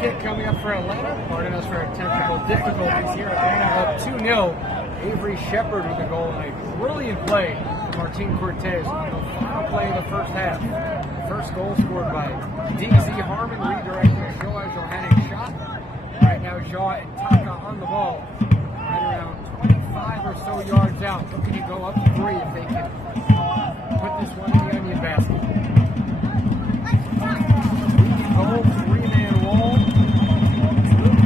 kick coming up for Atlanta. Pardon us for our technical difficulties here. Atlanta up 2-0. Avery Shepard with the goal and a brilliant play from Martin Cortez. The final play of the first half. First goal scored by DZ Harmon, redirecting Shaw. Johannic shot. Right now, Shaw and Taka on the ball. Right around 25 or so yards out. Looking to go up 3 if they can put this one in the onion basket. Goal, 3-man wall.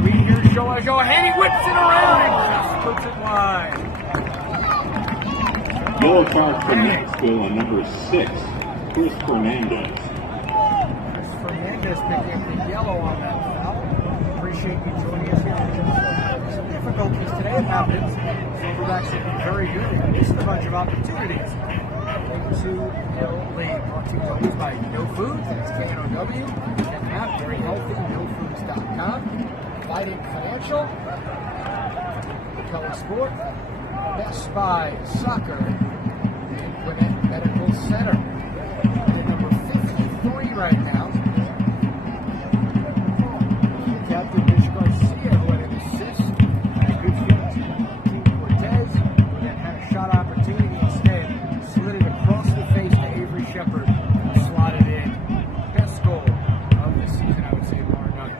We hear Shaw, and he whips it around and just puts it wide. Yellow card for Knoxville on number 6, Chris Fernandez. Chris Fernandez picking up the yellow on that foul. Appreciate you joining us here. Some difficulties today. It happens. Silverbacks have been very good and missed a bunch of opportunities. 2-0 lead. Brought to you always by No Foods. That's KNOW. Check them out. Very healthy. NoFoods.com. Fighting Financial. Color Sport. Best Buy Soccer. And Quinnet Medical Center. At number 53 right now. Captain Mitch Garcia, who had an assist. Had a good feed to Cortez. That had a shot opportunity instead. Slid it across the face to Avery Shepard. Slotted in. Best goal of the season, I would say, bar none.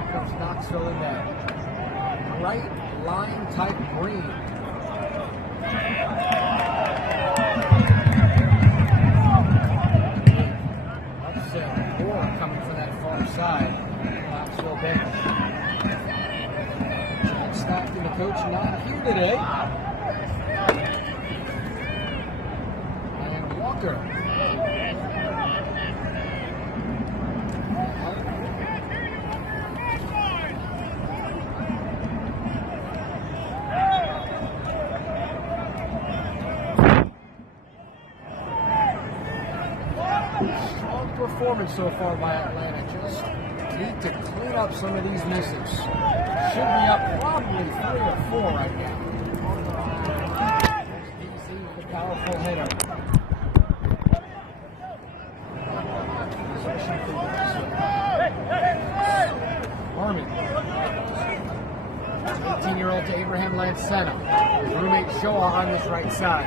Here comes Knoxville in that right line type green. Upset or coming from that far side. Knoxville bench. Chad Stockton, the coach, not here today. And Walker. Strong performance so far by Atlanta. Just need to clean up some of these misses. Should be up probably 3 or 4 right now. DC with a powerful header. Harmon. 18-year-old to Abraham Lansana. His roommate Shoah on this right side.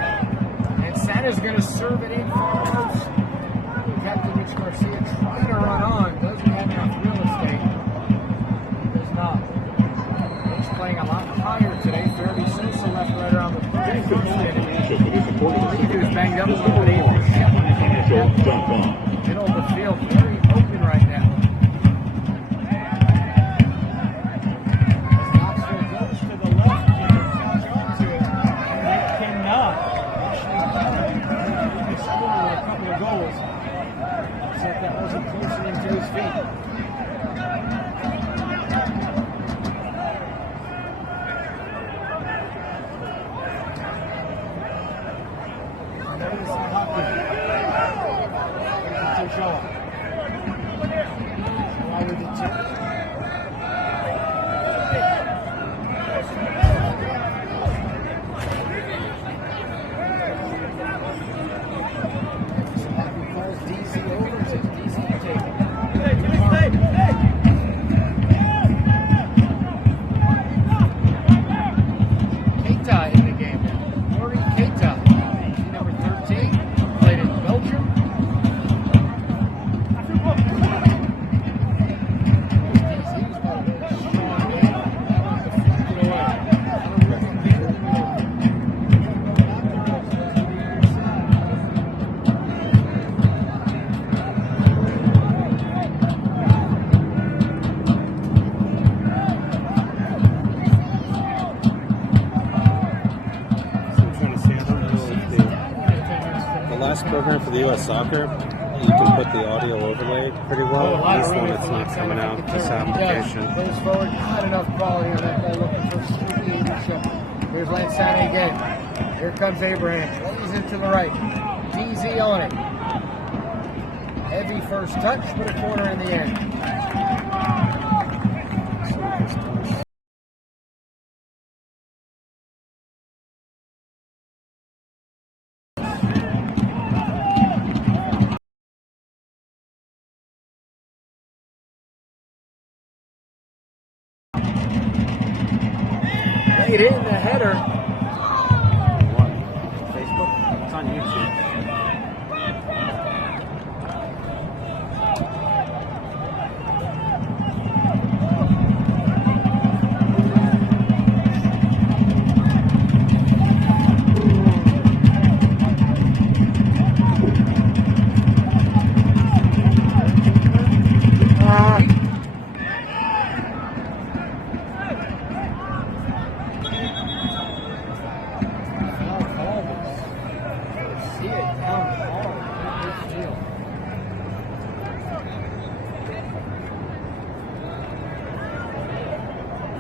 Lansana's going to serve it in for close. Captain Mitch Garcia trying to run on. Doesn't have enough real estate. He does not. Mitch playing a lot higher today. Fairly Sosa left right around the first. He was banged up a little bit. Middle of the field. Very open right now. Knoxville goes to the left here. Jones here. And they cannot. Actually, they scored with a couple of goals. Except that wasn't close enough to his feet. There's Hopkins. There's Shaw. Why would it tip? DC over to DC taking. Keita in the game now. Rory Keita, number 13, played in Belgium. DC's got a very strong game. That one deflected away. Last program for the U.S. Soccer, you can put the audio overlay pretty well. This one, it's not coming out, this application. Goes forward, not enough quality on that guy looking for streaky leadership. Here's Lansana again. Here comes Abraham. Plays it to the right. DZ on it. Heavy first touch, but a corner in the end. right in the header. Facebook? It's on YouTube.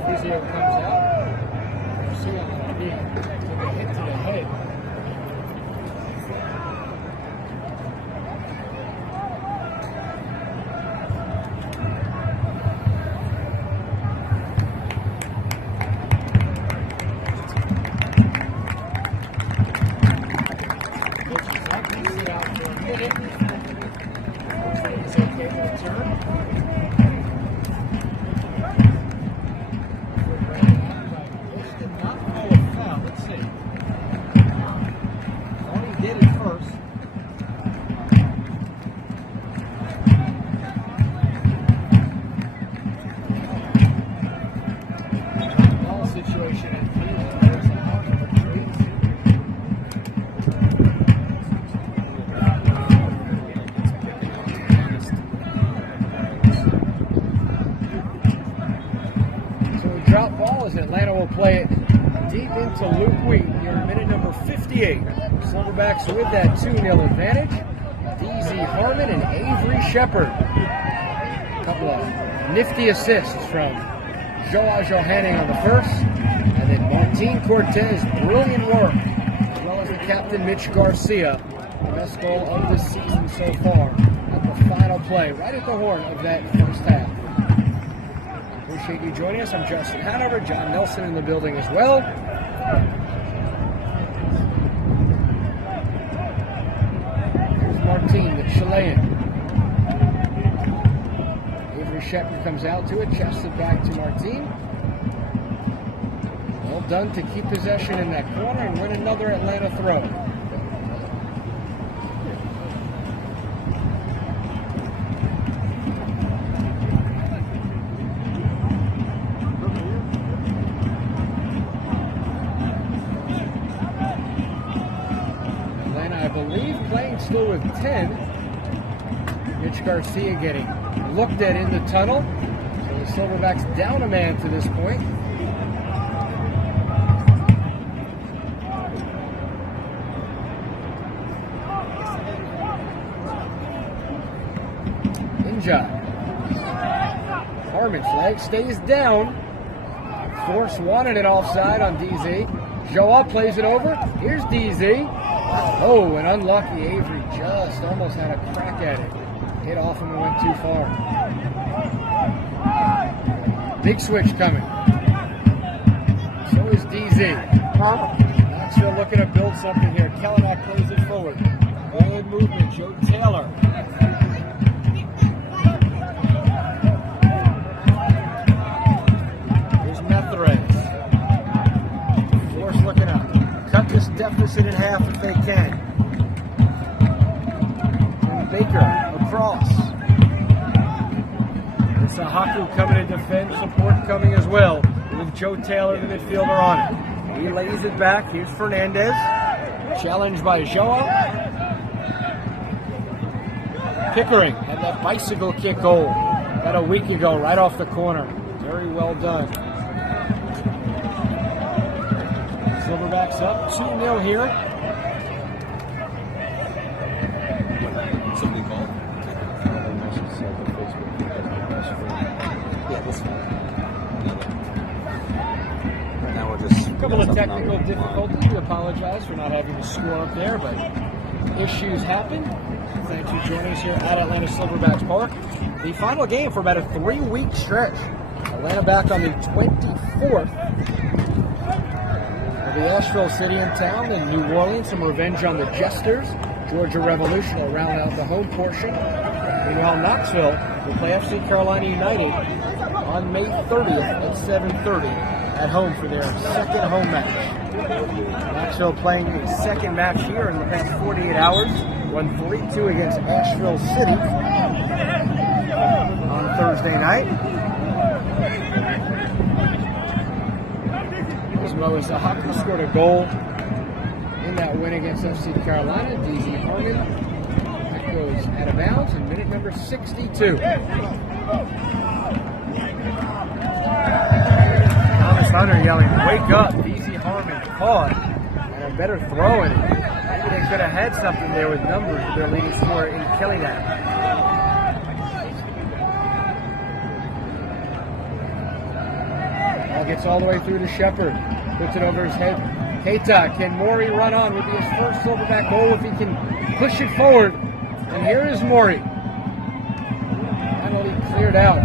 Physio comes out. See on the knee. So they hit to the head. Sit out for a minute. It's okay to return. Drop ball as Atlanta will play it deep into Luke Wheat here in minute number 58. Silverbacks with that 2-0 advantage. DZ Harmon and Avery Shepard. A couple of nifty assists from Joao Johanning on the first. And then Martin Cortez, brilliant work. As well as the captain Mitch Garcia. The best goal of the season so far at the final play, right at the horn of that first half. Appreciate you joining us. I'm Justin Hanover. John Nelson in the building as well. Here's Martin, the Chilean. Avery Shepard comes out to it, chests it back to Martin. Well done to keep possession in that corner and win another Atlanta throw. Still with 10. Mitch Garcia getting looked at in the tunnel. So the Silverbacks down a man to this point. Inja. Harmon flag stays down. Force wanted it offside on DZ. Joao plays it over. Here's DZ. Oh, an unlucky Avery just almost had a crack at it. Hit off and went too far. Big switch coming. So is DZ. Knoxville looking to build something here. Kellogg plays it forward. Good movement, Joe Taylor. Here's Metherez. Force looking up. Cut this deficit in half if they can. And Baker across. It's a Haku coming to defend, support coming as well, with Joe Taylor, the midfielder, on it. He lays it back. Here's Fernandez. Challenged by Joao. Pickering had that bicycle kick goal about a week ago, right off the corner. Very well done. Silverbacks up 2-0 here. Something called? Yeah, this one. Right now we're just... A couple of technical difficulties. We apologize for not having the score up there, but issues happen. Thanks for joining us here at Atlanta Silverbacks Park. The final game for about a 3-week stretch. Atlanta back on the 24th. The Asheville City in town, and New Orleans, some revenge on the Jesters. Georgia Revolution will round out the home portion. Meanwhile, Knoxville will play FC Carolina United on May 30th at 7:30 at home for their second home match. Knoxville playing a second match here in the past 48 hours. Won 3-2 against Asheville City on Thursday night. Lois Ahaku scored a goal in that win against FC Carolina. DZ Harmon. That goes out of bounds in minute number 62. Thomas Hunter yelling, "Wake up!" DZ Harmon caught and a better throw in it. Maybe they could have had something there with numbers with their leading scorer in Kellynack. Ball gets all the way through to Shepard. Puts it over his head. Keita, can Maury run on? Would be his first Silverback goal if he can push it forward. And here is Maury. Finally cleared out.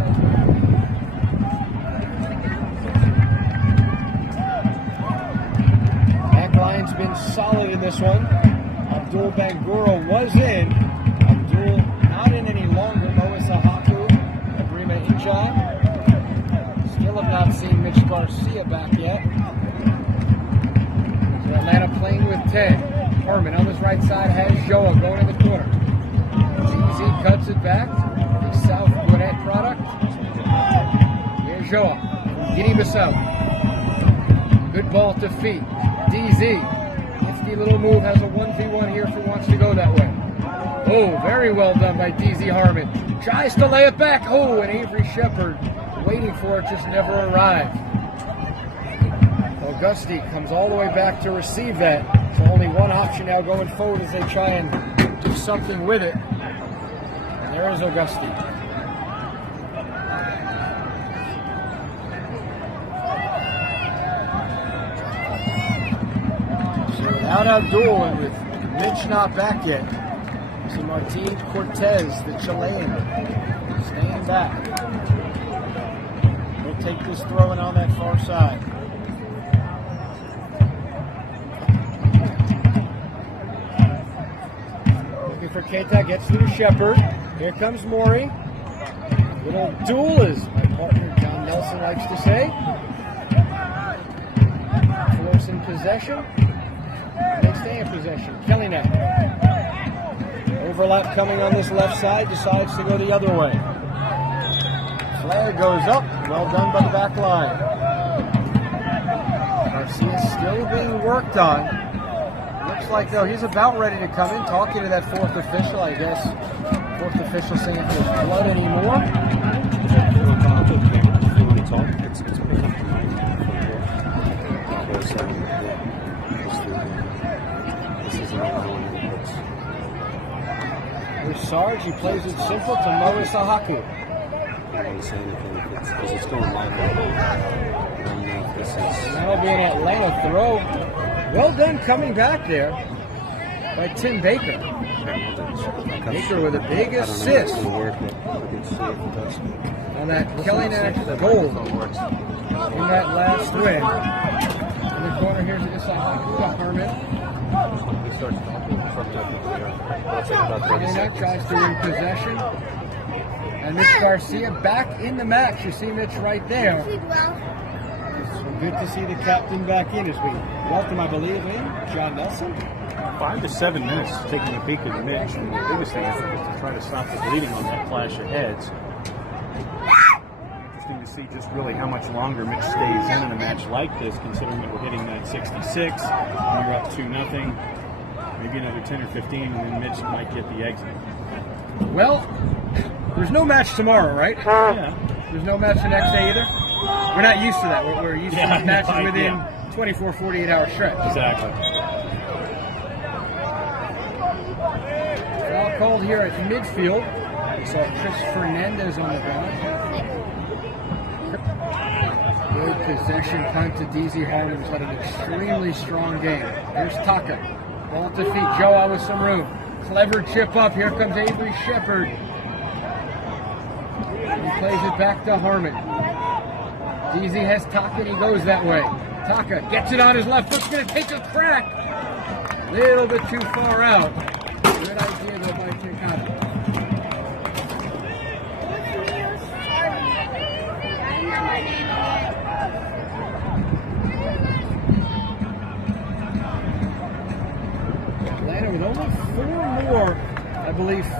Backline's been solid in this one. Abdul Bangura was in. Abdul not in any longer. Lois Ahaku, Abrima Inja. Still have not seen Mitch Garcia back yet. Atlanta playing with 10. Harmon on his right side has Joa going in the corner. ZZ cuts it back. The South Gwinnett product. Here's Joa. Guinea-Bissau. Good ball to feet. DZ. Nifty little move. Has a 1v1 here if he wants to go that way. Oh, very well done by DZ Harmon. Tries to lay it back. Oh, and Avery Shepard waiting for it, just never arrived. Augusti comes all the way back to receive that. So only one option now going forward as they try and do something with it. And there is Augusti. So without Abdul and with Mitch not back yet, see Martin Cortez, the Chilean, staying back. He'll take this throw in on that far side. For Keita, gets through Shepard. Here comes Maury. Little duel, as my partner John Nelson likes to say. Force in possession. They stay in possession. Kellynack. Overlap coming on this left side. Decides to go the other way. Flag goes up. Well done by the back line. Garcia still being worked on. Looks like, though, he's about ready to come in, talking to that fourth official, I guess. Fourth official saying if there's blood anymore. Here's Sarge, he plays it simple to Lois Ahaku. I don't say anything because it's going live. I don't know if this is... That'll be an Atlanta throw. Well done coming back there by Tim Baker. Baker with a big assist on that Kellynack goal in that last win. In the corner, here's a Ahaku Harmon. Kellynack tries to win possession. And Mitch Garcia back in the match. You see Mitch right there. Good to see the captain back in as we welcome, I believe, in John Nelson. 5 to 7 minutes taking a peek at Mitch, and the biggest thing I think is to try to stop the bleeding on that clash of heads. Interesting to see just really how much longer Mitch stays in a match like this, considering that we're hitting that 66, and you're up 2-0, maybe another 10 or 15, and then Mitch might get the exit. Well, there's no match tomorrow, right? Yeah. There's no match the next day either? We're not used to that. We're used to matches within 24, 48-hour stretch. Exactly. Foul called here at midfield. We saw Chris Fernandez on the ground. Good possession punt to DZ Harmon, who's had an extremely strong game. Here's Taka. Ball to feet. Joa with some room. Clever chip up. Here comes Avery Shepard. He plays it back to Harmon. DZ has Taka and he goes that way. Taka gets it on his left foot. Going to take a crack. Little bit too far out.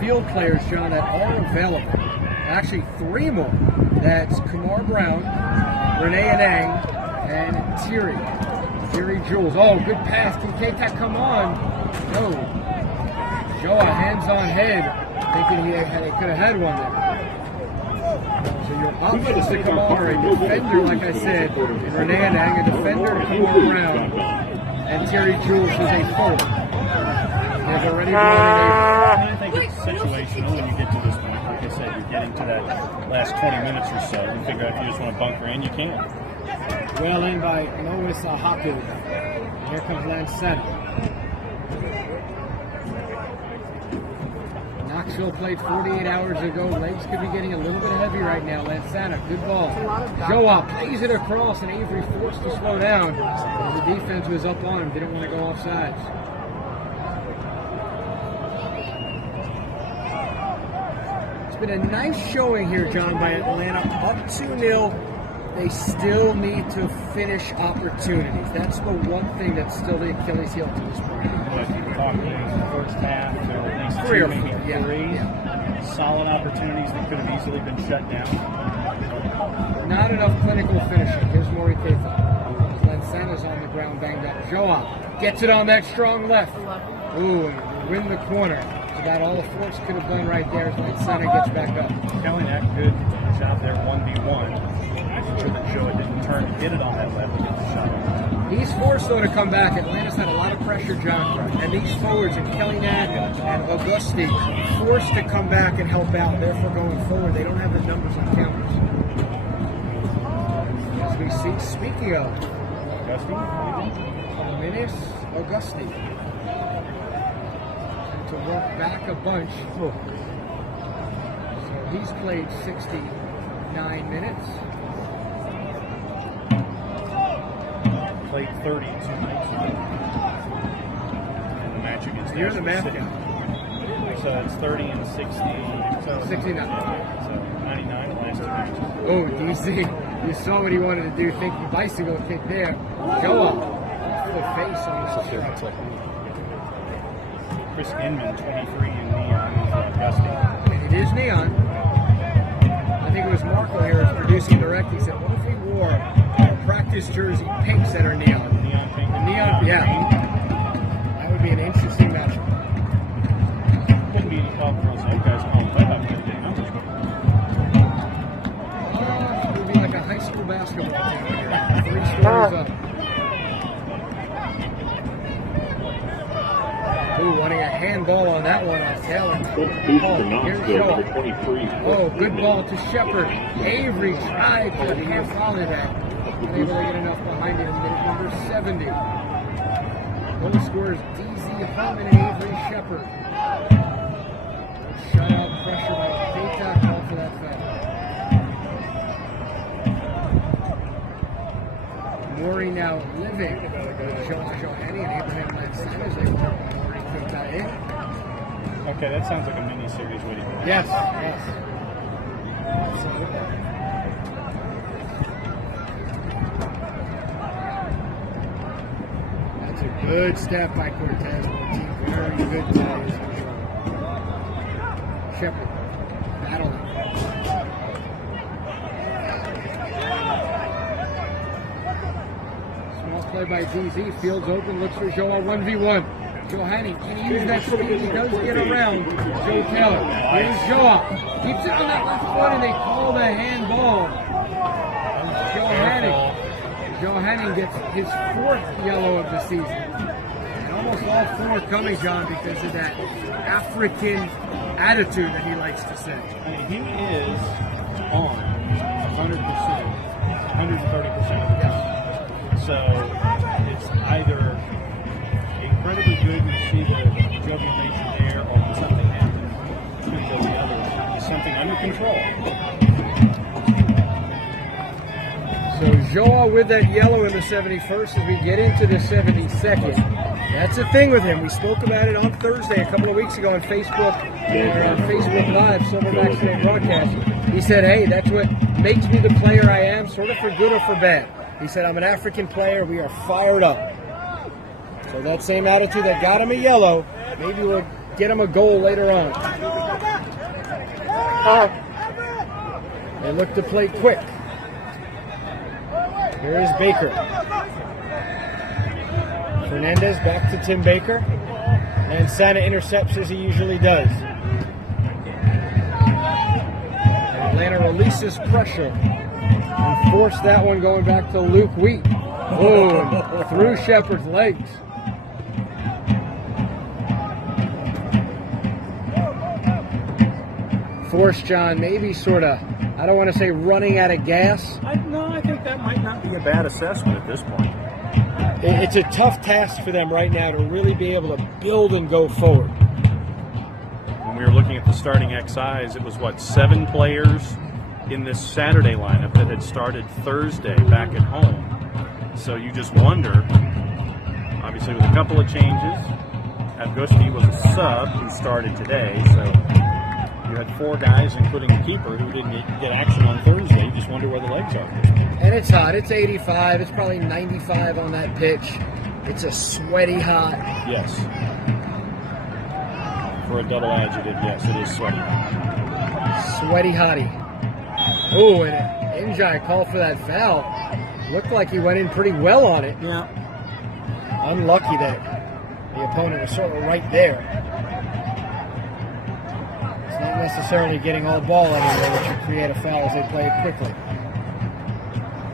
field players, John, that are available. Actually, 3 more. That's Kumar Brown, Renee Anang, and Thierry Jules. Oh, good pass. Can K-Tac come on? No. Joa, hands on head. Thinking he could have had one there. So your options to come on are a defender, like I said, Renee Anang, a defender, Kumar Brown, and Thierry Jules is a forward. They've already been I think it's situational when you get to this point. Like I said, you're getting to that last 20 minutes or so. You figure out if you just want to bunker in, you can. well in by Lois Haku. Here comes Lancetta. Knoxville played 48 hours ago. Legs could be getting a little bit heavy right now. Lansana, good ball. Joa plays it across, and Avery forced to slow down as the defense was up on him. Didn't want to go off sides. It's been a nice showing here, John, by Atlanta. Up 2-0. They still need to finish opportunities. That's the one thing that's still the Achilles heel to this point. But you were talking in the first half, there were at least 3 or 2, maybe 4. 3 Yeah. solid opportunities that could have easily been shut down. Not enough clinical finishing. Here's Maury Keita. Lansana's on the ground, banged up. Joa gets it on that strong left. Ooh, and win the corner. So that all the force could have done right there as Lansana gets back up. Kelly Neck, good job there, 1v1. Making sure that Joa didn't turn and get it on that left and get the shot. He's forced, though, to come back. Atlanta's had a lot of pressure, John. And these forwards, and Kelly Nack and Augusti, forced to come back and help out. Therefore, going forward, they don't have the numbers on counters. As we see, speaking of Minis Augusti, to work back a bunch. So he's played 69 minutes. Played 30 2 nights ago. In the match against You're the math City. guy. So it's 30 and 60. So 69. So 99 the last 2 matches. Oh, DC, you saw what he wanted to do. Think the bicycle kick there. Go up. The face on the strike. Chris Inman, 23 in neon. Augusti. It is neon. I think it was Marco here who's producing direct. He said, what if we wore our practice jersey pinks that are neon? Neon pink. The neon, yeah. That would be an interesting matchup. Wouldn't be any problem for us. You guys call play up and get numbers. It would be like a high school basketball team here. 3 scores up. Ooh, wanting a handball on that one on Taylor. Boost for Here's Knoxville, Joe. number 23. Oh, good ball to Shepard. Avery tried to hand volley that. Unable to get enough behind it in minute number 70. Goal scorers DZ Harmon and Avery Shepard. Shutout pressure by Keita. Call for that foul. Maury now living with Johanny and Abraham Lansana as they work on Maury Keita in. Okay, that sounds like a mini-series waiting. Yes, yes. Absolutely. That's a good step by Cortez. Very good play. Shepard battling. Small play by DZ. Fields open, looks for Joa 1v1. Johanny can use that speed. He does get around Joe Taylor. Here's Joa. Keeps it on that left foot, and they call the handball. Johanny gets his 4th yellow of the season. And almost all 4 coming, John, because of that African attitude that he likes to say. I mean, he is on 100%, 130% of the time. So it's either incredibly good to see the jovial nature there, or when something happens, it's going to go the other way. Something under control. So Joa with that yellow in the 71st as we get into the 72nd. That's the thing with him. We spoke about it on Thursday a couple of weeks ago on Facebook, on Facebook Live, Silverbacks Today broadcast. He said, hey, that's what makes me the player I am, sort of for good or for bad. He said, I'm an African player. We are fired up. So that same attitude that got him a yellow, maybe will get him a goal later on. They look to play quick. Here is Baker. Fernandez back to Tim Baker. And Santa intercepts as he usually does. Atlanta releases pressure and forced that one going back to Luke Wheat. Boom, through Shepard's legs. Forced John, maybe sort of, I don't want to say running out of gas. No, I think that might not be a bad assessment at this point. It's a tough task for them right now to really be able to build and go forward. When we were looking at the starting XIs, it was, 7 players in this Saturday lineup that had started Thursday back at home. So you just wonder, obviously with a couple of changes, Avgusti was a sub who started today, so you had 4 guys, including the keeper, who didn't get action on Thursday. You just wonder where the legs are. And it's hot. It's 85. It's probably 95 on that pitch. It's a sweaty hot. Yes. For a double adjective, yes, it is sweaty. Sweaty hottie. Oh, and Njai called for that foul. Looked like he went in pretty well on it. Yeah. Unlucky that the opponent was sort of right there. It's not necessarily getting all ball anywhere, which would create a foul as they play it quickly.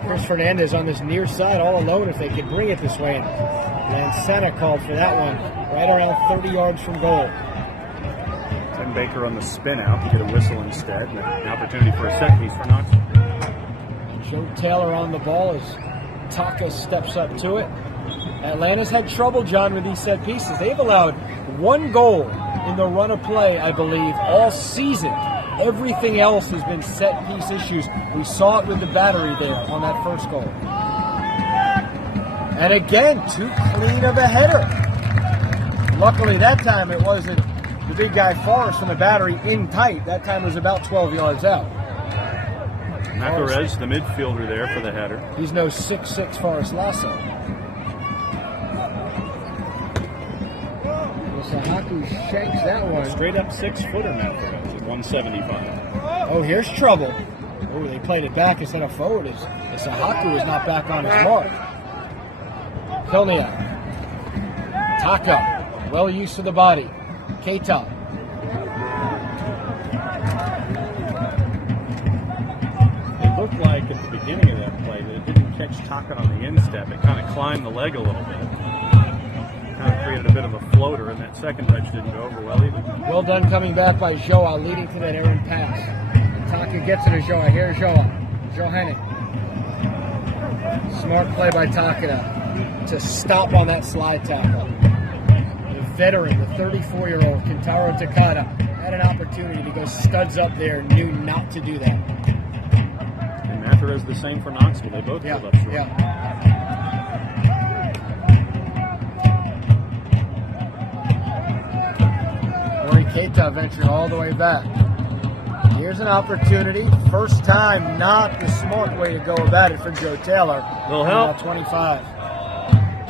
Chris Fernandez on this near side all alone if they could bring it this way. And Santa called for that one right around 30 yards from goal. Tim Baker on the spin out to get a whistle instead. And an opportunity for a set piece for Knoxville. Joe Taylor on the ball as Taka steps up to it. Atlanta's had trouble, John, with these set pieces. They've allowed 1 goal in the run of play, I believe, all season. Everything else has been set piece issues. We saw it with the battery there on that first goal. And again, too clean of a header. Luckily that time it wasn't the big guy Forrest from the battery in tight. That time it was about 12 yards out. Macarez, the midfielder there for the header. He's no 6'6" Forrest Lasso. Sahaku shakes that one. Straight up 6-footer Macarez at 175. Oh, here's trouble. Oh, they played it back instead of forward. Sahaku is not back on his mark. Pilnia. Taka. Well used to the body. Keita. It looked like at the beginning of that play that it didn't catch Taka on the instep. It kind of climbed the leg a little bit. Kind of created a bit of a floater, and that second touch didn't go over well either. Well done coming back by Joa, leading to that errant pass. Taka gets it to Joa. Here's Joa. Johannek. Smart play by Taka to stop on that slide tackle. The veteran, the 34-year-old Kentaro Takada, had an opportunity to go studs up there, knew not to do that. And Matheras the same for Knoxville. They both pulled up short. Yeah. Keita venturing all the way back. Here's an opportunity. First time, not the smart way to go about it for Joe Taylor. Little help. 25.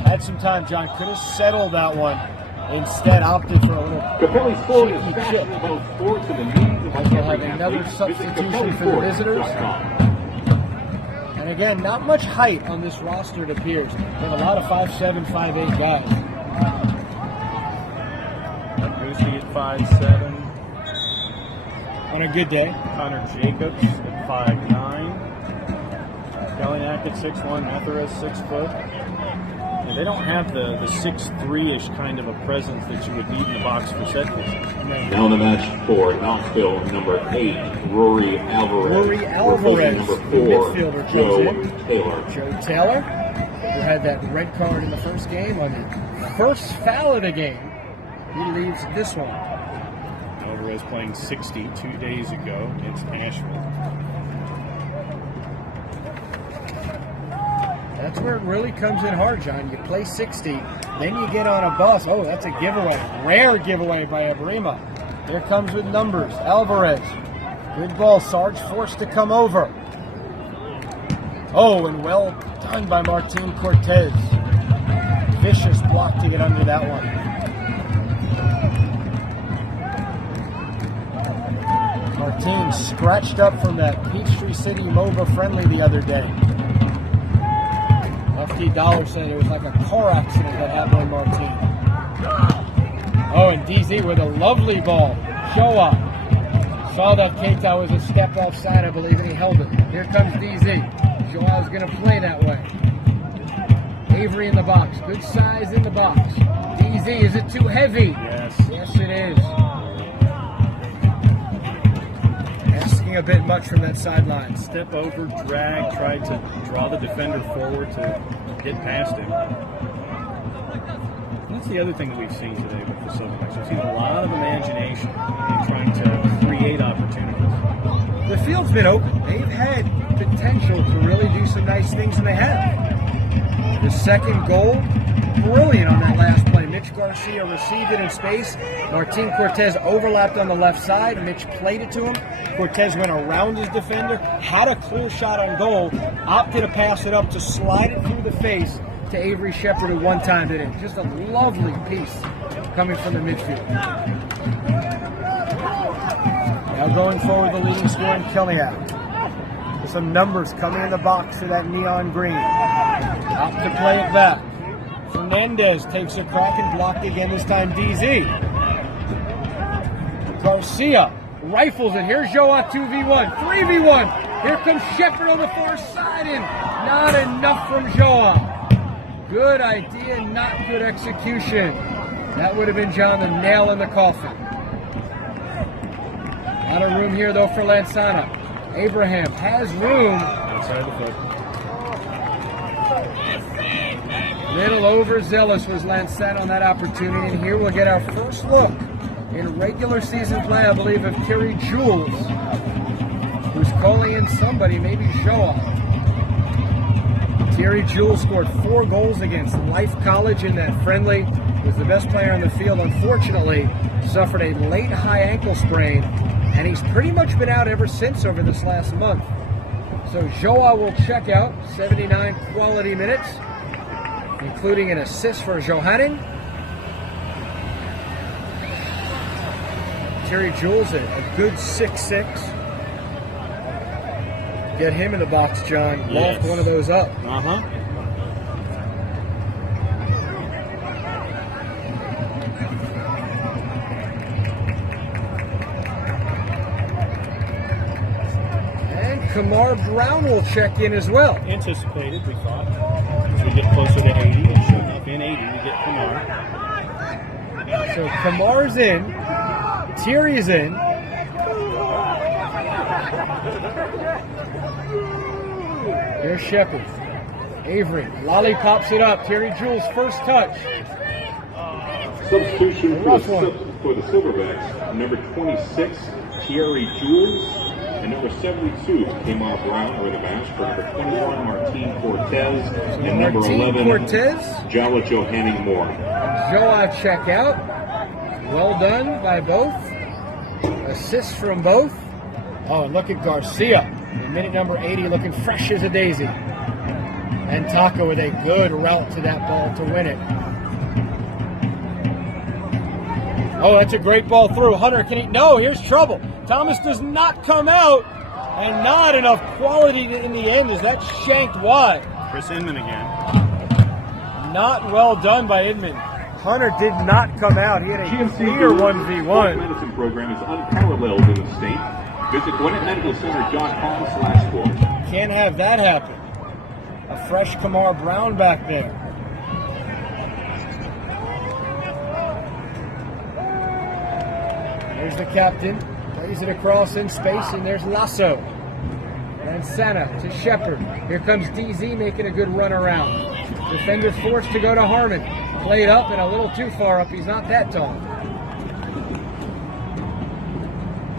Had some time, John. Could have settled that one. Instead, opted for a little cheeky chip. We'll have another substitution for the visitors. And again, not much height on this roster, it appears. They have a lot of 5'7", 5'8" guys. Goosey at 5'7". On a good day. Connor Jacobs at 5'9". Kaliniak at 6'1". Matheras 6 foot. And they don't have the 6'3"-ish kind of a presence that you would need in the box for set pieces. Now in the match for Knoxville, number 8, Rory Alvarez. Rory Alvarez, Number the 4, midfielder, Joe comes in. Taylor. Joe Taylor, who had that red card in the first game on the first foul of the game. He leaves this one. Alvarez playing 60 2 days ago against Asheville. That's where it really comes in hard, John. You play 60, then you get on a bus. Oh, that's a giveaway. Rare giveaway by Abrima. Here comes with numbers. Alvarez. Good ball. Sarge forced to come over. Oh, and well done by Martin Cortez. Vicious block to get under that one. Martin scratched up from that Peachtree City MOBA friendly the other day. FD Dollar said it was like a car accident that happened in Martin. Oh, and DZ with a lovely ball. Showa saw that Keita was a step offside, I believe, and he held it. Here comes DZ. Showa's going to play that way. Avery in the box. Good size in the box. DZ, is it too heavy? Yes. Yes, it is. Asking a bit much from that sideline. Step over, drag, tried to draw the defender forward to get past him. And that's the other thing that we've seen today with the Silverbacks. We've seen a lot of imagination in trying to create opportunities. The field's been open. They've had potential to really do some nice things, and they have. The second goal, brilliant on that last play. Mitch Garcia received it in space. Martin Cortez overlapped on the left side. Mitch played it to him. Cortez went around his defender, had a clear shot on goal, opted to pass it up to slide it through the face to Avery Shepard, who one-timed it in. Just a lovely piece coming from the midfield. Now going forward, the leading scorer in Killian. Some numbers coming in the box for that neon green. Up to play it back. Fernandez takes a crack and blocked again, this time DZ. Garcia rifles it. Here's Joa 2v1, 3v1. Here comes Shepard on the far side, and not enough from Joa. Good idea, not good execution. That would have been, John, the nail in the coffin. Out of room here, though, for Lansana. Abraham has room. Outside the foot. Little overzealous was Lansana on that opportunity, and here we'll get our first look in regular season play, I believe, of Terry Jules, who's calling in somebody, maybe Joa. Terry Jules scored 4 goals against Life College in that friendly. Was the best player on the field. Unfortunately, suffered a late high ankle sprain, and he's pretty much been out ever since over this last month. So Joa will check out, 79 quality minutes, including an assist for Johannin. Terry Jules, a good 6'6". Get him in the box, John. Yes. Loft one of those up. Uh-huh. Kamar Brown will check in as well. Anticipated, we thought. As we get closer to 80, and sure enough, in 80, we get Kamar. So Kamar's in. Thierry's in. Here's Shepard. Avery. Lollipops it up. Terry Jules' first touch. Substitution for the Silverbacks, number 26, Thierry Jules, and number 72, Kamar Brown, or the match for number 21, Martin Cortez, and number 11, Cortez. Jawa Johanning Moore. Joa check out. Well done by both. Assists from both. Oh, and look at Garcia. In minute number 80, looking fresh as a daisy. And Taka with a good route to that ball to win it. Oh, that's a great ball through. Hunter, can he? No, here's trouble. Thomas does not come out, and not enough quality in the end as that's shanked wide. Chris Inman again. Not well done by Inman. Hunter did not come out. He had a clear 1v1. Medicine program is unparalleled in the state. Visit GwinnettMedicalCenter.com/sport. Can't have that happen. A fresh Kamar Brown back there. There's the captain. Plays it across in space, and there's Lasso. And Santa to Shepard. Here comes DZ making a good run around. Defender forced to go to Harmon. Played up and a little too far up. He's not that tall.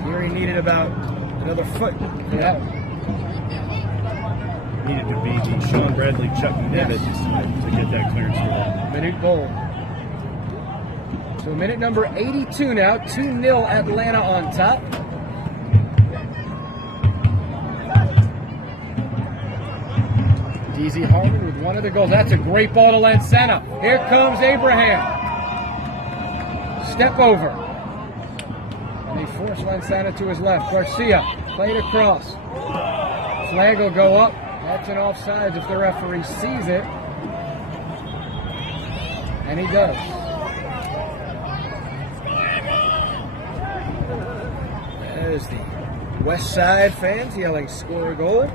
Here he needed about another foot for that one. Needed to be the Sean Bradley Chuck Nimitz to get that clearance for that. Minute goal. So minute number 82 now. 2-0 Atlanta on top. DZ Harmon with one of the goals. That's a great ball to Lansana. Here comes Abraham. Step over. And they force Lansana to his left. Garcia played across. Flag will go up. That's an offside if the referee sees it. And he does. There's the West Side fans yelling, score a goal.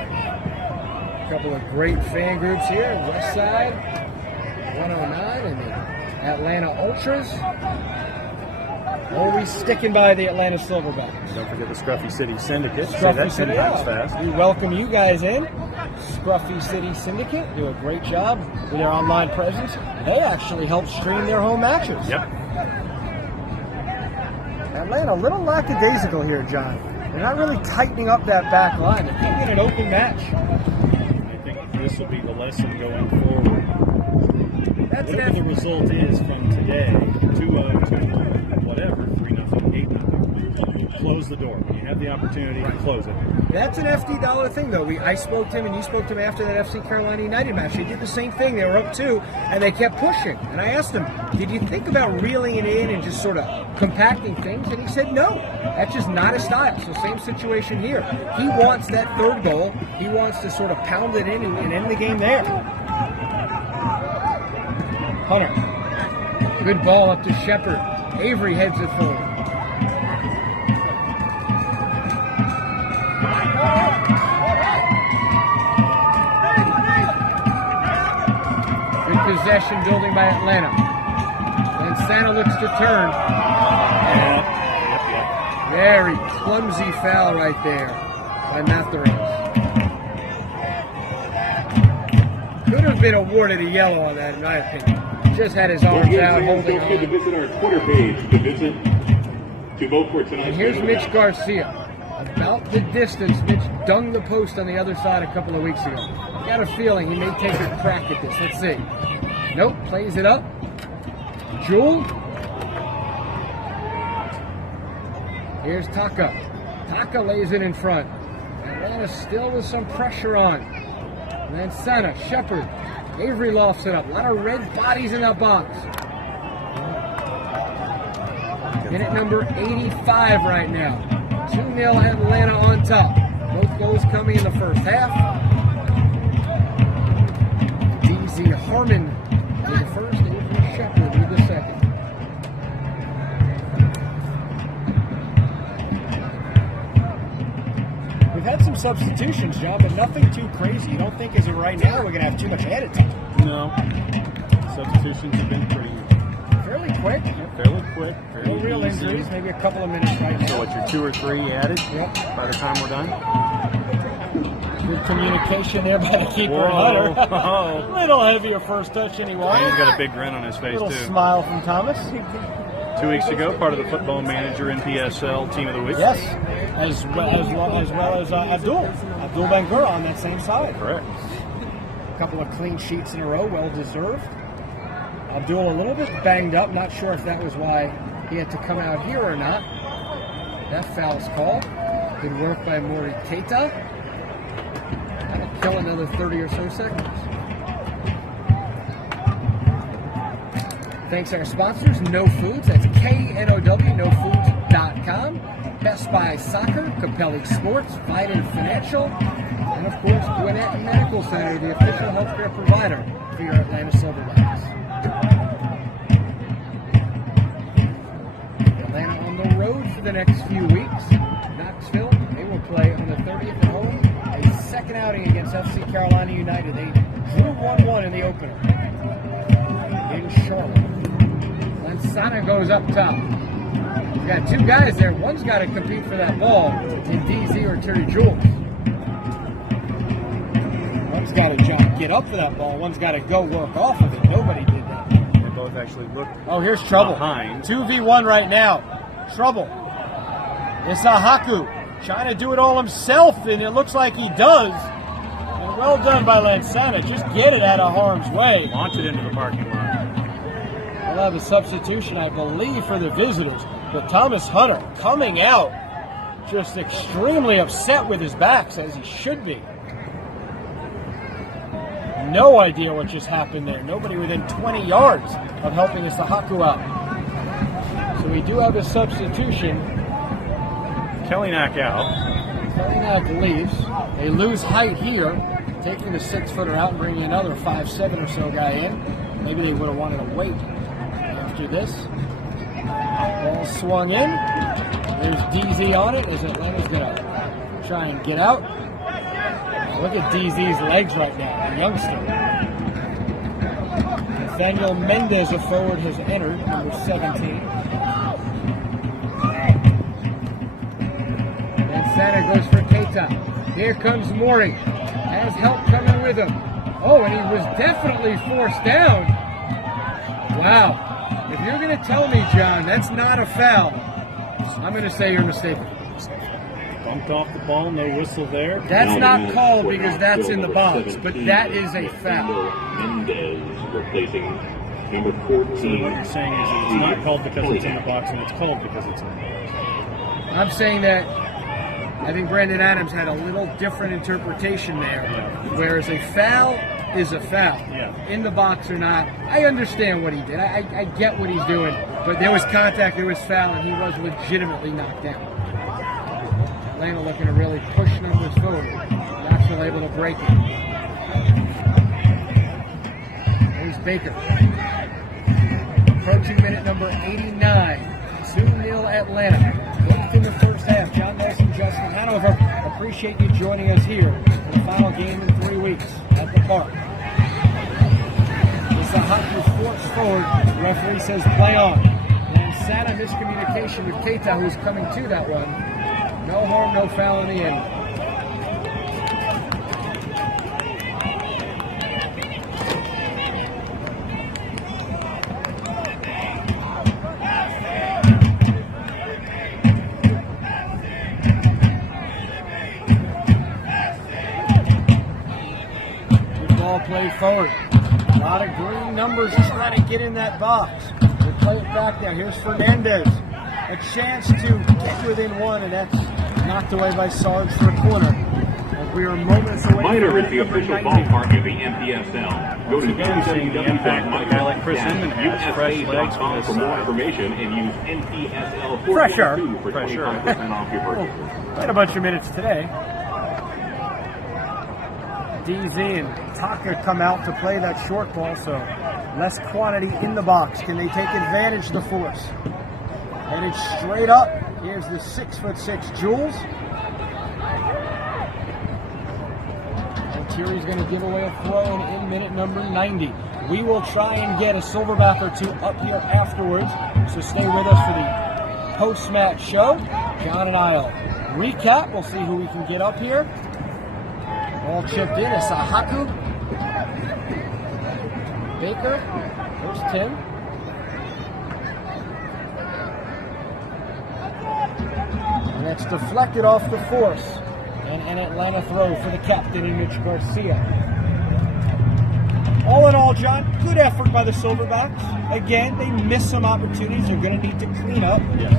A couple of great fan groups here. West Side 109 and the Atlanta Ultras. Always sticking by the Atlanta Silverbacks. Don't forget the Scruffy City Syndicate. Say Scruffy that 10 City, times fast. We welcome you guys in. Scruffy City Syndicate do a great job with their online presence. They actually help stream their home matches. Yep. Atlanta, a little lackadaisical here, John. They're not really tightening up that back line. They're keeping it an open match. I think this will be the lesson going forward. That's Whatever the result is from today, 2-0, 2-1, whatever, 3-0, 8-0, close the door. When you have the opportunity, close it. That's an FD Dollar thing, though. I spoke to him, and you spoke to him after that FC Carolina United match. They did the same thing. They were up 2, and they kept pushing. And I asked him, did you think about reeling it in and just sort of compacting things? And he said, no. That's just not his style. So same situation here. He wants that third goal. He wants to sort of pound it in and end the game there. Hunter. Good ball up to Shepard. Avery heads it forward. Good possession building by Atlanta. And Santa looks to turn. Very clumsy foul right there by Matherings. Could have been awarded a yellow on that, in my opinion. Just had his arms out holding Don't forget to on. visit our Twitter page to visit to vote for tonight's And here's man of Mitch the match. Garcia. About the distance, Mitch dunged the post on the other side a couple of weeks ago. Got a feeling he may take a crack at this. Let's see. Nope, plays it up. Jewel. Here's Taka. Taka lays it in front. Atlanta still with some pressure on. And then Santa, Shepard. Avery lofts it up. A lot of red bodies in that box. Minute number 85 right now. 2-0 Atlanta on top. Both goals coming in the first half. DZ Harmon with the first, Avery Shepard with the second. We've had some substitutions, John, but nothing too crazy. You don't think as of right now we're going to have too much added time? No. Substitutions have been pretty Fairly quick. fairly quick. No Fairly real easy. injuries. Maybe a couple of minutes right now. So what, your 2 or 3 added Yep. by the time we're done? Good communication there by the keeper, Whoa. Hunter. Little heavier first touch anyway. And he's got a big grin on his face, Little too. smile from Thomas. 2 weeks ago, part of the Football Manager NPSL Team of the Week. Yes, as well as Abdul Ben-Gur on that same side. Correct. A couple of clean sheets in a row, well deserved. Abdul a little bit banged up. Not sure if that was why he had to come out here or not. That foul's called. Good work by Mori Keita. That'll kill another 30 or so seconds. Thanks to our sponsors, No Foods. That's K-N-O-W, nofoods.com. Best Buy Soccer, Capelli Sports, Vidant Financial, and of course, Gwinnett Medical Center, the official healthcare provider for your Atlanta Silverbacks. Atlanta on the road for the next few weeks. Knoxville, they will play on the 30th at home. A second outing against FC Carolina United. They drew 1-1 in the opener in Charlotte. Lansana goes up top. We've got 2 guys there. One's got to compete for that ball in DZ or Terry Jules. One's got to get up for that ball. One's got to go work off of it. Nobody did that. They both actually looked Oh, here's trouble. behind. 2v1 right now. Trouble. It's Ahaku trying to do it all himself, and it looks like he does. And well done by Lansana. Just get it out of harm's way. Launch it into the parking lot. We'll have a substitution, I believe, for the visitors. But Thomas Hunter coming out just extremely upset with his backs, as he should be. no idea what just happened there. Nobody within 20 yards of helping Isahaku out. So we do have a substitution. Kellyank out. Kellyank leaves. They lose height here, taking the 6-footer out and bringing another 5'7" or so guy in. Maybe they would have wanted to wait after this. Ball swung in. There's DZ on it as Atlanta's going to try and get out. Look at DZ's legs right now, the youngster. Nathaniel Mendez, a forward, has entered, number 17. And Santa goes for Keita. Here comes Mori. Has help coming with him. Oh, and he was definitely forced down. Wow. If you're going to tell me, John, that's not a foul, I'm going to say you're mistaken. Bumped off the ball, no whistle there. That's not called because that's in the box, but that is a foul. Mendez replacing number 14. So what you're saying is it's not called because it's in the box, and it's called because it's in the box. I'm saying that I think Brandon Adams had a little different interpretation there, whereas a foul is a foul. Yeah. In the box or not, I understand what he did. I get what he's doing, but there was contact, there was foul, and he was legitimately knocked down. Atlanta looking to really push numbers forward. Knoxville able to break it. There's Baker. Approaching minute number 89. 2-0 Atlanta. Left in the first half. John Nelson, Justin Hanover, appreciate you joining us here for the final game in 3 weeks at the park. It's a hot force forward. The referee says play on. And Santa miscommunication with Keita, who's coming to that one. No harm, no foul in the end. Good ball played forward. A lot of green numbers trying to get in that box. We'll play it back now. Here's Fernandez. A chance to get within one, and that's knocked away by Sarge for a corner. And we are moments away Minor from is the official ballpark of the NPSL. Go to www.minor-usa.com for more information and use NPSL for 25% off your purchase. Played a bunch of minutes today. DZ and Taka come out to play that short ball, so less quantity in the box. Can they take advantage of the force? Headed straight up. Here's the 6'6" Jules. And Thierry's going to give away a throw in minute number 90. We will try and get a Silverback or two up here afterwards, so stay with us for the post-match show. John and I'll recap. We'll see who we can get up here. Ball chipped in. Isahaku. Baker. There's Tim. And that's deflected off the force. And an Atlanta throw for the captain, Mitch Garcia. All in all, John, good effort by the Silverbacks. Again, they missed some opportunities. They're going to need to clean up. Yes.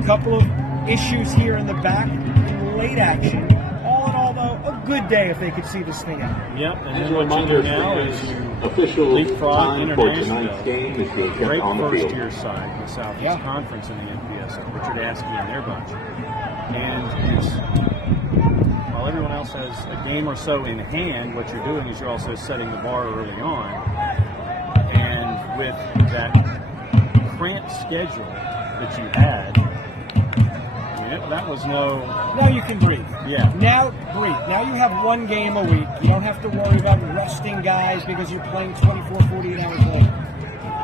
A couple of issues here in the back in late action. All in all, though, a good day if they could see this thing out. Yep, and then what you do now is you official leapfrog time for tonight's International. game is being kept Great on the field. first-year side, the Southeast Conference in the NPSL. Richard Askey and their bunch. And it's, while everyone else has a game or so in hand, what you're doing is you're also setting the bar early on. And with that cramped schedule that you had, that was no... Now you can breathe. Yeah. Now breathe. Now you have one game a week. You don't have to worry about resting guys because you're playing 24, 48 hours later.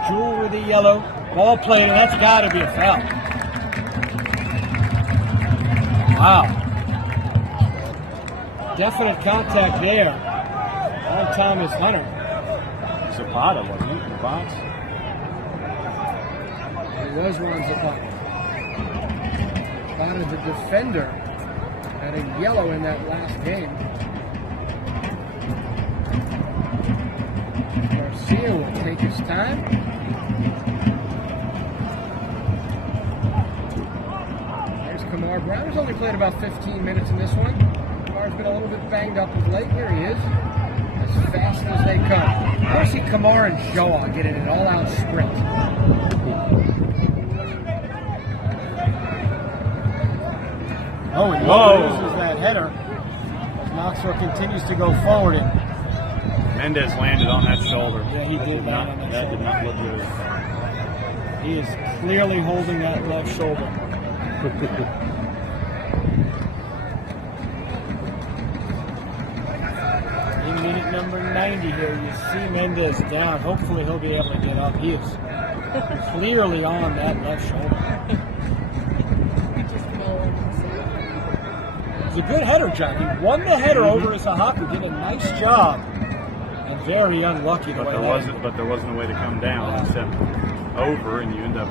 Jewel with the yellow. Ball played, and that's got to be a foul. Wow. Definite contact there on Thomas Hunter. Zapata, wasn't it, in the box? It was Ron Zapata. Zapata, the defender, had a yellow in that last game. Garcia will take his time. There's Kamar Brown. He's only played about 15 minutes in this one. Kamar's been a little bit banged up of late. Here he is. as fast as they come. I want to see Kamar and Joa get in an all-out sprint. Oh, and loses that header. Knoxville continues to go forward. Mendez landed on that shoulder. Yeah, he did. That did not look good. He is clearly holding that left shoulder. In minute number 90 here, you see Mendez down. Hopefully he'll be able to get up. He is clearly on that left shoulder. It's a good header, John. He won the header over Isahaku. Did a nice job. And very unlucky the way that But there wasn't a way to come down except over, and you end up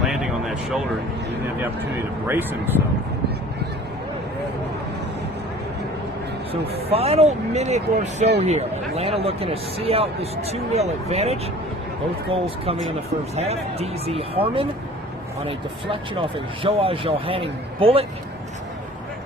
landing on that shoulder, and you didn't have the opportunity to brace himself. So final minute or so here. Atlanta looking to see out this 2-0 advantage. Both goals coming in the first half. DZ Harmon on a deflection off a Joa Johanning bullet.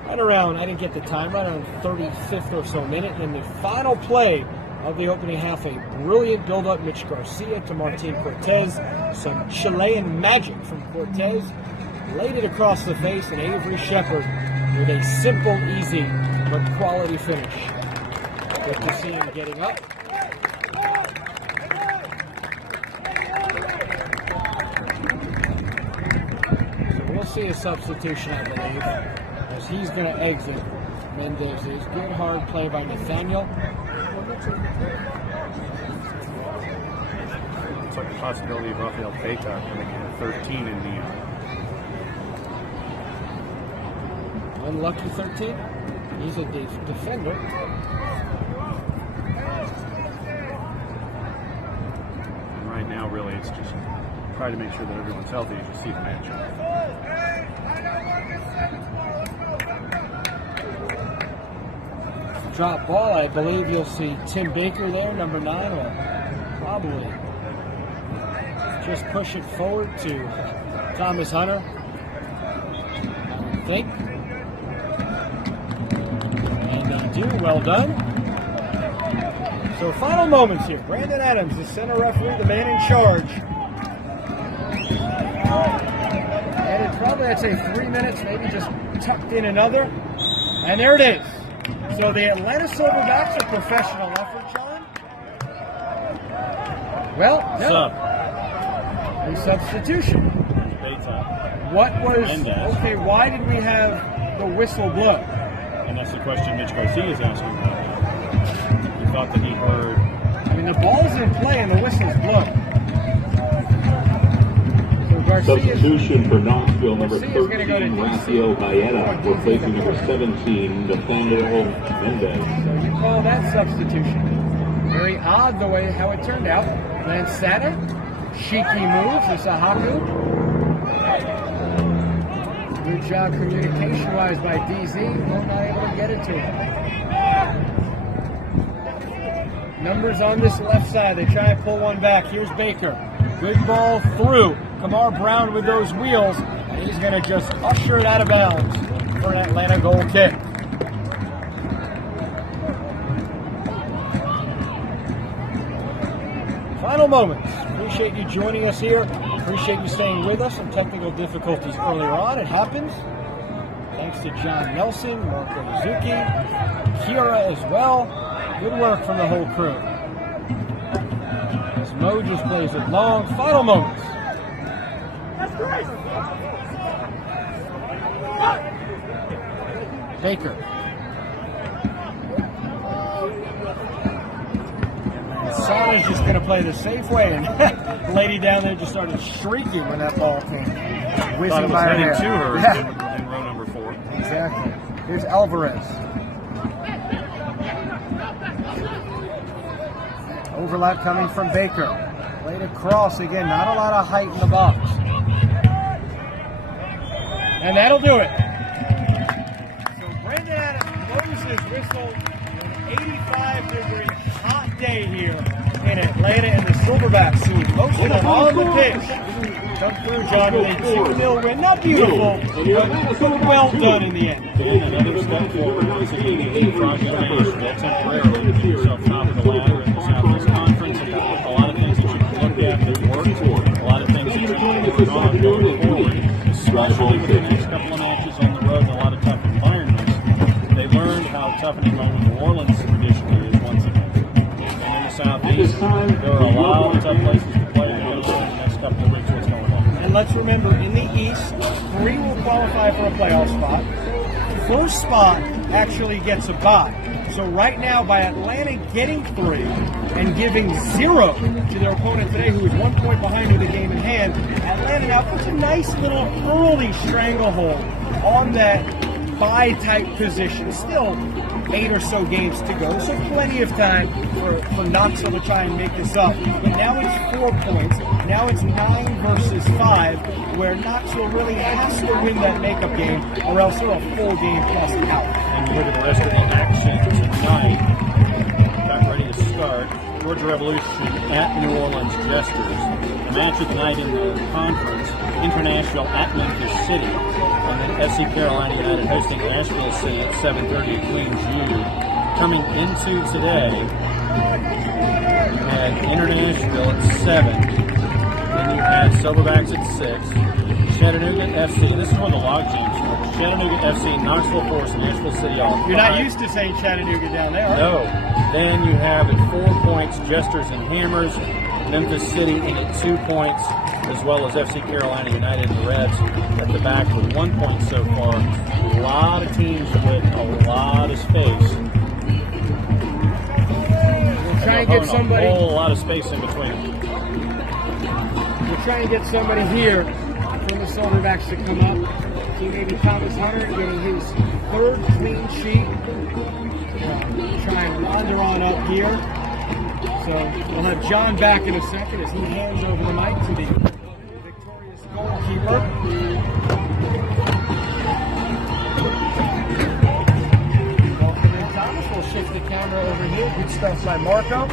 Right around, I didn't get the time, right around 35th or so minute. In the final play of the opening half, a brilliant build-up. Mitch Garcia to Martin Cortez. Some Chilean magic from Cortez. Laid it across the face, and Avery Shepard with a simple, easy, but quality finish. Good to see him getting up. So we'll see a substitution, I believe, as he's going to exit Mendez's. Good hard play by Nathaniel. It's like the possibility of Rafael Peta coming in at 13 in Neon. Unlucky 13. He's a defender. And right now, really, it's just try to make sure that everyone's healthy as you see the match. Drop ball, I believe you'll see Tim Baker there, number 9, or probably just push it forward to Thomas Hunter, I think. And they do, well done. So final moments here. Brandon Adams, the center referee, the man in charge. And it probably, I'd say 3 minutes, maybe just tucked in another. And there it is. So the Atlanta Silverbacks, a professional effort, John. Well, no. A substitution. What was, okay, why did we have the whistle blow? And that's the question Mitch Garcia is asking about. He thought that he heard. I mean, the ball's in play and the whistle's blown. Substitution for Knoxville, number 13, Rafael Baeta, replacing number 17, Nathaniel Mendez. So you call that substitution. Very odd the way how it turned out. Lansana, cheeky moves, Isahaku. Good job communication-wise by DZ. We're not able to get it to him. Numbers on this left side. They try to pull one back. Here's Baker. Good ball through. Kamar Brown with those wheels. And he's going to just usher it out of bounds for an Atlanta goal kick. Final moments. Appreciate you joining us here. Appreciate you staying with us. Some technical difficulties earlier on. It happens. Thanks to John Nelson, Marco Mizuki, Kira as well. Good work from the whole crew. As Mo just plays it long. Final moments. Baker. Sana's just going to play the safe way, and the lady down there just started shrieking when that ball came. Whizzing by her head. To her in row number 4. Exactly. Here's Alvarez. Overlap coming from Baker. Played across again. Not a lot of height in the box. And that'll do it. So Brandon Adams blows his whistle. An 85-degree hot day here in Atlanta, and the Silverbacks, most of them on the pitch, come through, John, with a 2-0 win. Not beautiful, but well done in the end. And another step forward once again in front of Nashville temporarily. Get yourself top of the ladder in the Southeast Conference. A lot of things that you can look at that work. A lot of things that you can work on going forward, especially with the next couple of matches on the road in a lot of tough environments. They learned how tough an environment New Orleans traditionally is once again. And in the Southeast, there are a lot of tough places to play in the next couple of weeks. What's going on? And let's remember, in the East, 3 will qualify for a playoff spot. First spot actually gets a bye. So right now, by Atlanta getting 3 and giving 0 to their opponent today, who is 1 point behind with the game in hand, Atlanta now puts a nice little early stranglehold on that bye-type position. Still 8 or so games to go, so plenty of time for Knoxville to try and make this up. But now it's 4 points. Now it's 9 versus 5, where Knoxville really has to win that makeup game, or else they're a full game plus out. And you look at the rest of the action tonight. Got ready to start. Georgia Revolution at New Orleans Jesters. The match of the night in the conference. International at Memphis City. And then FC Carolina United hosting Nashville City at 7:30 at Queens U. Coming into today, you had International at 7. Then you had Silverbacks at 6. Chattanooga FC. This is one of the log teams. Chattanooga FC, Knoxville Force, Nashville City all. You're not used to saying Chattanooga down there, are you? No. Then you have at 4 points Jesters and Hammers, Memphis City in at 2 points, as well as FC Carolina United and Reds at the back with 1 point so far. A lot of teams with a lot of space. We'll try and get somebody. A whole lot of space in between. We'll try and get somebody here from the Silverbacks to come up. See maybe Thomas Hunter getting his 3rd clean sheet. Try and wander on up here. So we'll have John back in a second as he hands over the mic to the victorious goalkeeper. Thomas will shift the camera over here. Good stuff by Marco.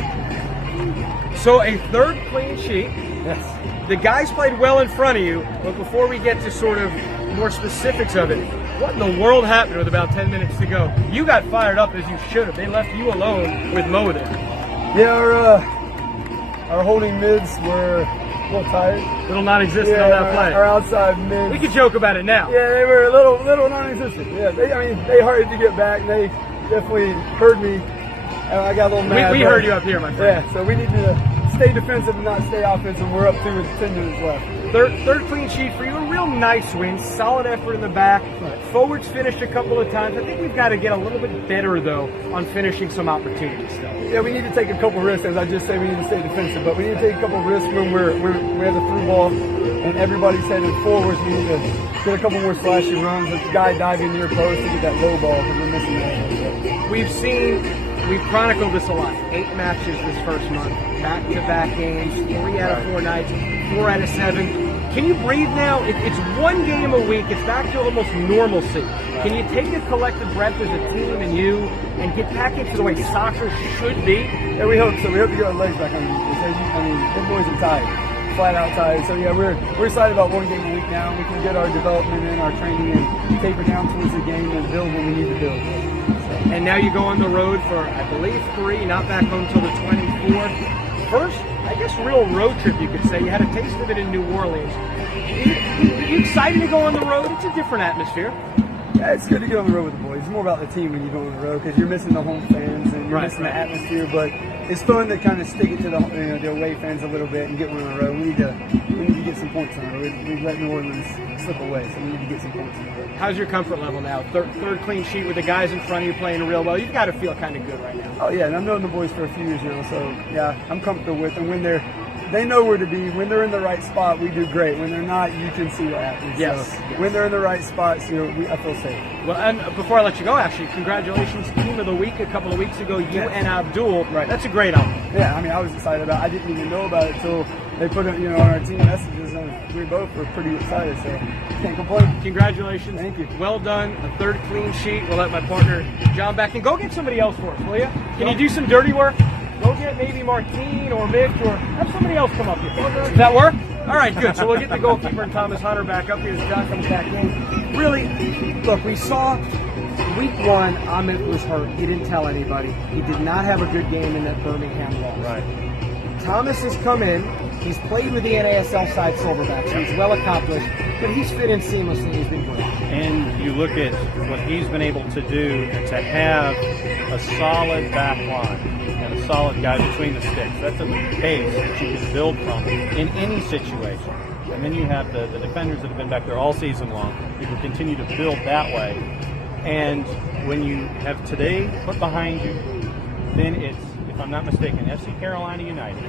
So a 3rd clean sheet. Yes. The guys played well in front of you, but before we get to sort of more specifics of it, what in the world happened with about 10 minutes to go? You got fired up as you should have. They left you alone with Mo there. Yeah, our holding mids were a little tired. Little non-existent on that play. Our outside mids. We can joke about it now. Yeah, they were a little non-existent. Yeah, they hurried to get back. They definitely heard me. And I got a little mad. We heard you up here, my friend. Yeah, so we need to stay defensive and not stay offensive. We're up 2 with 10 minutes left. Third clean sheet for you. A real nice win. Solid effort in the back. Forwards finished a couple of times. I think we've got to get a little bit better, though, on finishing some opportunities, though. Yeah, we need to take a couple risks. As I just say, we need to stay defensive, but we need to take a couple risks when we have the through ball and everybody's headed forwards. We need to get a couple more flashy runs. A guy diving near post to get that low ball because we're missing that. We've chronicled this a lot. 8 matches this first month. Back-to-back games. 3 out of 4 nights. 4 out of 7. Can you breathe now? It's 1 game a week. It's back to almost normalcy. Can you take a collective breath as a team and you and get back into the way soccer should be? Yeah, we hope so. We hope to get our legs back on. The boys are tired. Flat out tired. So yeah, we're excited about 1 game a week now. We can get our development and our training and taper down towards the game and build what we need to build. And now you go on the road for, I believe, 3, not back home until the 24th. First, I guess, real road trip, you could say. You had a taste of it in New Orleans. Are you excited to go on the road? It's a different atmosphere. Yeah, it's good to get on the road with the boys. It's more about the team when you go on the road because you're missing the home fans and you're missing the atmosphere. But it's fun to kind of stick it to the away fans a little bit and get one on the road. We need to get some points on the road. We let New Orleans slip away, so we need to get some points on the road. How's your comfort level now? Third clean sheet with the guys in front of you playing real well. You've got to feel kind of good right now. Oh yeah, and I've known the boys for a few years now, so yeah, I'm comfortable with them. When they know where to be. When they're in the right spot, we do great. When they're not, you can see what happens. Yes. So when they're in the right spots, I feel safe. Well, and before I let you go, actually, congratulations, Team of the Week a couple of weeks ago, you and Abdul. Right. That's a great album. Yeah, I was excited about it. I didn't even know about it until they put it, on our team messages, and we both were pretty excited, so can't complain. Congratulations. Thank you. Well done. A 3rd clean sheet. We'll let my partner, John, back in. Go get somebody else for us, will you? Can you do some dirty work? Go get maybe Martine or Mitch or have somebody else come up here. Does that work? All right, good. So we'll get the goalkeeper and Thomas Hunter back up here as John comes back in. Really, look, we saw week one, Amit was hurt. He didn't tell anybody. He did not have a good game in that Birmingham loss. Right. Thomas has come in. He's played with the NASL side Silverbacks. He's well accomplished, but he's fit in seamlessly. He's been great. And you look at what he's been able to do to have a solid back line and a solid guy between the sticks. That's a base that you can build from in any situation. And then you have the defenders that have been back there all season long. You can continue to build that way. And when you have today put behind you, then it's, if I'm not mistaken, FC Carolina United.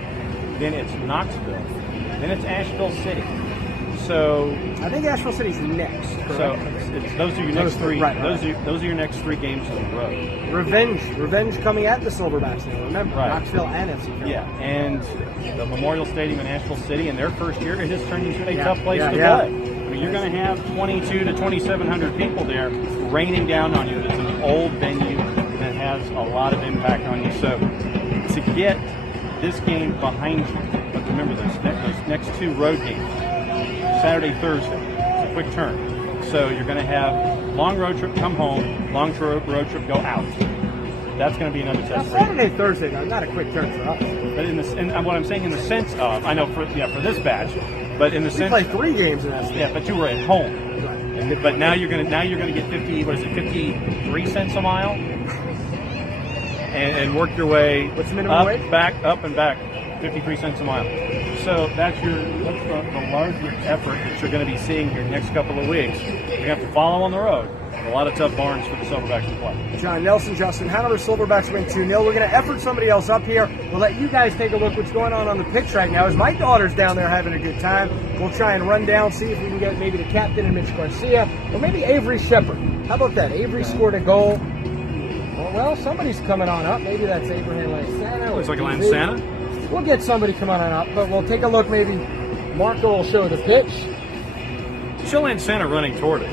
Then it's Knoxville. Then it's Asheville City. So I think Asheville City's next. Correct? So those are your next three. Right. Those are your next 3 games in a row. Revenge coming at the Silverbacks now. Remember, Right. Knoxville and FC Carolina. Yeah, and the Memorial Stadium in Asheville City in their first year, it has turned into a tough place to play. I mean, you're going to have 22 to 2,700 people there raining down on you. It's an old venue that has a lot of impact on you. So to get this game behind you, but remember those next 2 road games, Saturday, Thursday. It's a quick turn. So you're going to have long road trip, come home, long road trip, go out. That's going to be another test for you. Saturday, Thursday, though, not a quick turn for us. But and what I'm saying in the sense of, I know for this batch, but in the We sense, played 3 games in that state. yeah, but you were at home. Right. But now you're going to get 53 cents a mile, and work your way What's the minimum up, wage? back, up and back, 53 cents a mile. So that's the larger effort that you're going to be seeing here next couple of weeks. You're going to have to follow on the road. A lot of tough barns for the Silverbacks to play. John Nelson, Justin Hanover, Silverbacks win 2-0. We're going to effort somebody else up here. We'll let you guys take a look what's going on the pitch right now. As my daughter's down there having a good time, we'll try and run down, see if we can get maybe the captain and Mitch Garcia, or maybe Avery Shepard. How about that? Avery scored a goal. Well, somebody's coming on up. Maybe that's Abraham Lansana. Looks like a Lansana. We'll get somebody coming on up, but we'll take a look. Maybe Marco will show the pitch. Show Lansana running toward it.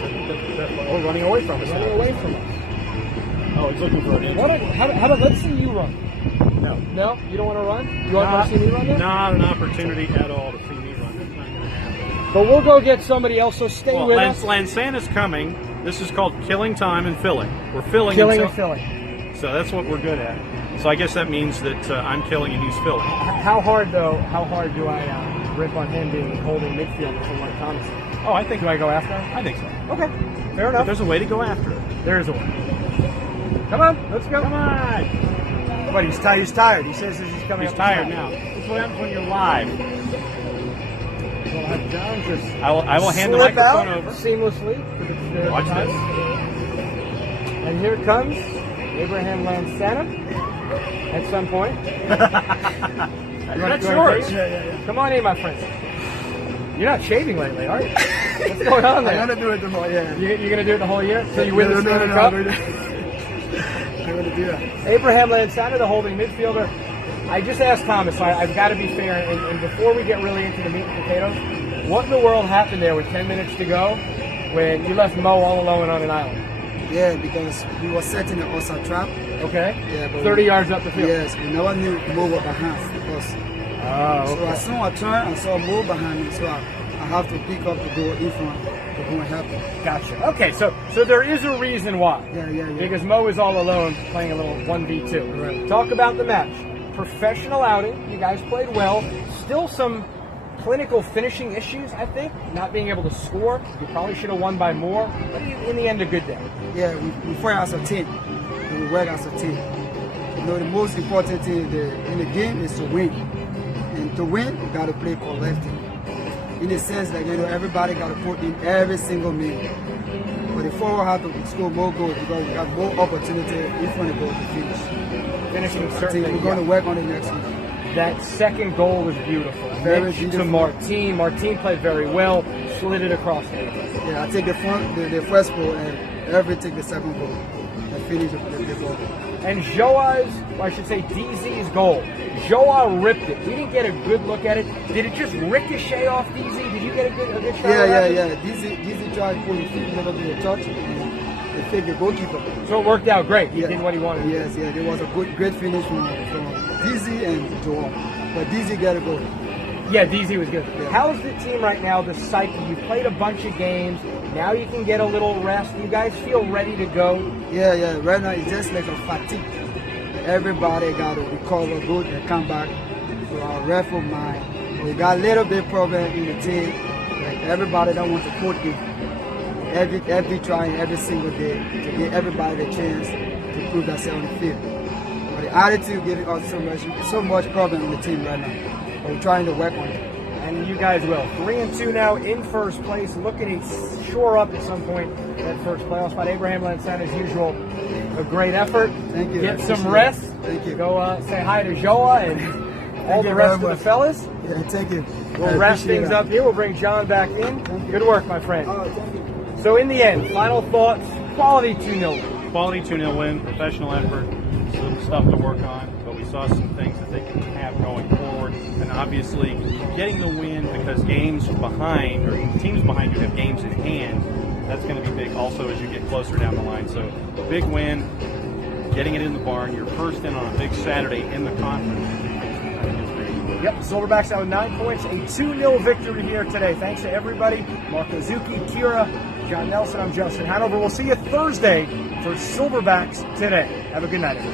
Or running away from us. Running away from us. Oh, he's looking for an How about let's see you run? No. No? You don't want to run? You want to see me run there? Not an opportunity at all to see me run. That's not going to happen. But we'll go get somebody else, so stay Well, with us. Lansana's coming. This is called killing time and filling. We're filling Killing until- and filling. So that's what we're good at. So I guess that means that I'm killing and he's filling. How hard do I rip on him being holding midfielder for Mike Thomas? Oh, I think Do I go after him? I think so. Okay. Fair But enough. there's a way to go after it. There's a way. Come on, let's go. Come on. But he's tired. He says he's coming He's up tired the now. This is what happens when you're live. We'll have John just I will hand the slip microphone out over. seamlessly. Watch this. And here comes Abraham Lansana at some point. That's yours. Yeah. Come on in, my friend. You're not shaving lately, are you? What's going on there? I'm gonna do it the whole year. You're going to do it the whole year? So you win the Stanley Cup? I'm gonna do that. Abraham Lansana, the holding midfielder. I just asked Thomas, I've got to be fair, and before we get really into the meat and potatoes, what in the world happened there with 10 minutes to go when you left Mo all alone on an island? Yeah, because we were setting an offside trap. Okay? Yeah, but 30 yards up the field. Yes, we never knew Mo was behind because. Oh, So okay. as soon as I turned, I saw Mo behind me, so I have to pick up the goal in front to go and help him. Gotcha. Okay, so there is a reason why. Yeah. Because Mo is all alone playing a little 1v2. Right. Talk about the match. Professional outing. You guys played well. Still some clinical finishing issues, I think. Not being able to score. You probably should have won by more. But in the end, a good day. Yeah, we fight as a team. And we work as a team. You know, the most important thing in the game is to win. And to win, you got to play collective. In the sense that, you know, everybody got to put in every single minute. But the forward have to score more goals because we got more opportunity in front of goal to finish. Finishing I think certainly. we're going to work on it next week. That second goal was beautiful. Very Mitch beautiful. to Martin. Martin played very well. Slid it across the Yeah, I take the first goal and Every take the second goal and finish the goal. And Joa's, or I should say DZ's goal. Joa ripped it. We didn't get a good look at it. Did it just ricochet off DZ? Did you get a good shot? Yeah. DZ tried to put his feet never be a touch and take the goalkeeper. So it worked out great. He did what he wanted. Yes, there was a great finish from DZ and Joa. But DZ got a goal. Yeah, DZ was good. How's the team right now, the cycle? You've played a bunch of games. Now you can get a little rest. You guys feel ready to go? Yeah. Right now it's just like a fatigue. Everybody got to recover good and come back to our rightful mind. We got a little bit problem in the team. Like everybody don't want to put in every trying every single day to give everybody the chance to prove themselves on the field. But the attitude giving us so much problem in the team right now. But we're trying to work on it. And you guys will. 3-2 now in first place, looking to shore up at some point that first playoff spot. Abraham Lansana, as usual, a great effort. Thank you. Get some rest. Thank you. Go say hi to Joa and all the rest of the fellas. Yeah, thank you. We'll wrap things up here. We'll bring John back in. Good work, my friend. Oh, thank you. So in the end, final thoughts, quality 2-0. Quality 2-0 win, professional effort, some stuff to work on, but we saw some things that they can have going forward, and obviously getting the win because games behind, or teams behind you have games in hand, that's going to be big also as you get closer down the line. So big win, getting it in the barn, your first in on a big Saturday in the conference. I think it's great. Yep, Silverbacks out with 9 points, a 2-0 victory here today. Thanks to everybody, Mark Ozuki, Kira, John Nelson, I'm Justin Hanover. We'll see you Thursday for Silverbacks Today. Have a good night, everybody.